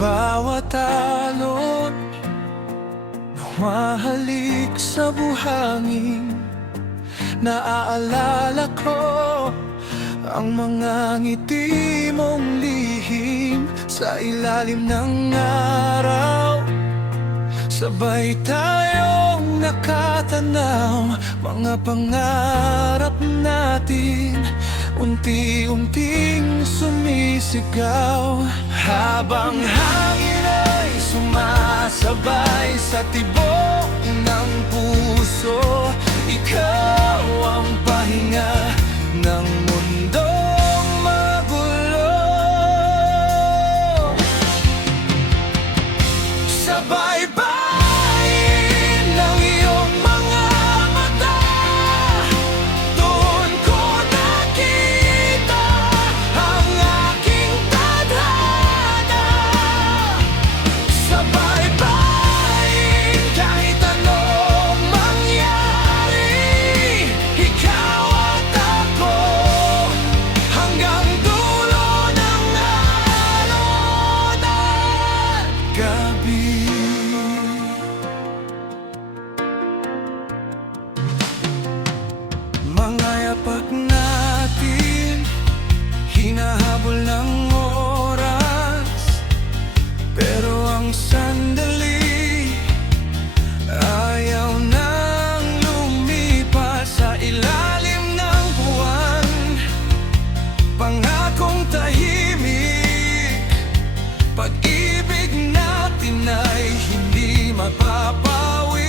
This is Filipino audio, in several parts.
bawat alon humahalik sa buhangin. Naaalala ko ang mga ngiti mong lihim sa ilalim ng araw. Sabay tayong nakatanaw, mga pangarap natin unti-unting sumisigaw. Habang hangin ay sumasabay sa tibok ng puso, ikaw ang pahinga ng mundong magulo. Sabay-bayin ng iyong mga mata, doon ko nakita ang aking tadhana. Sabay-bayin kahit anong mangyari, ikaw at ako hanggang dulo ng alon at gabi. Mga yapak natin, hinahabol ng oras, pero ang sandali ayaw nang lumipas. Sa ilalim ng buwan, pangakong tahimik, pag-ibig natin ay hindi mapapawi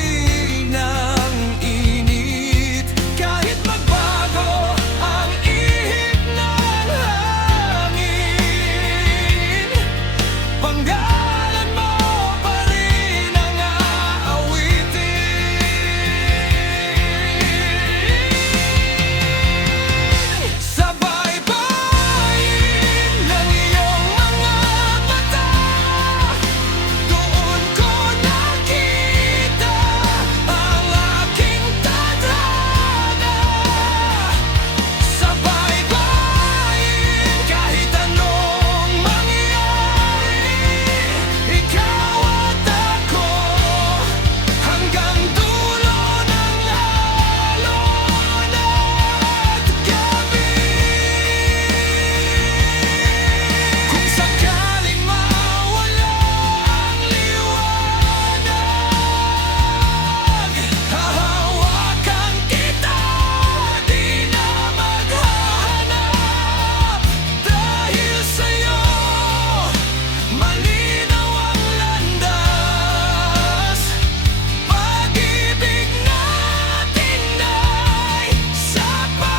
ng init. Kahit magbago ang ihip ng hangin, panggalan mo pa rin ang aawitin. Sabay-bayin ng iyong mga mata, doon ko nakita ang aking tadhana. Sabay-bayin kahit anong mangyari, ikaw at ako hanggang dulo ng alon at gabi. Kung sakaling mawala ang liwanag, hahawakan kita, di na maghahanap. Dahil sa'yo, malinaw ang landas. Pag-ibig natin ay sapat.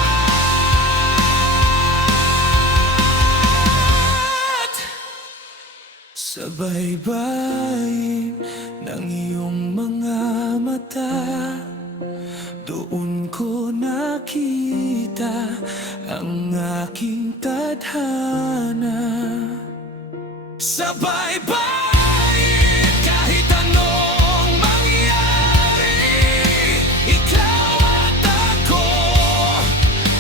Sabay-bayin ng iyong mga mata, doon ko nakita ang aking tadhana. Sabay-bayin kahit anong mangyari, ikaw at ako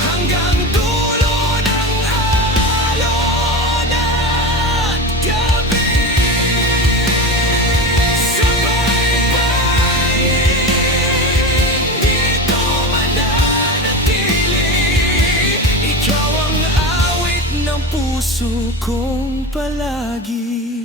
hanggang dulo ng alon at gabi. Sabay-bayin, dito mananatili, ikaw ang awit ng puso kong palagi.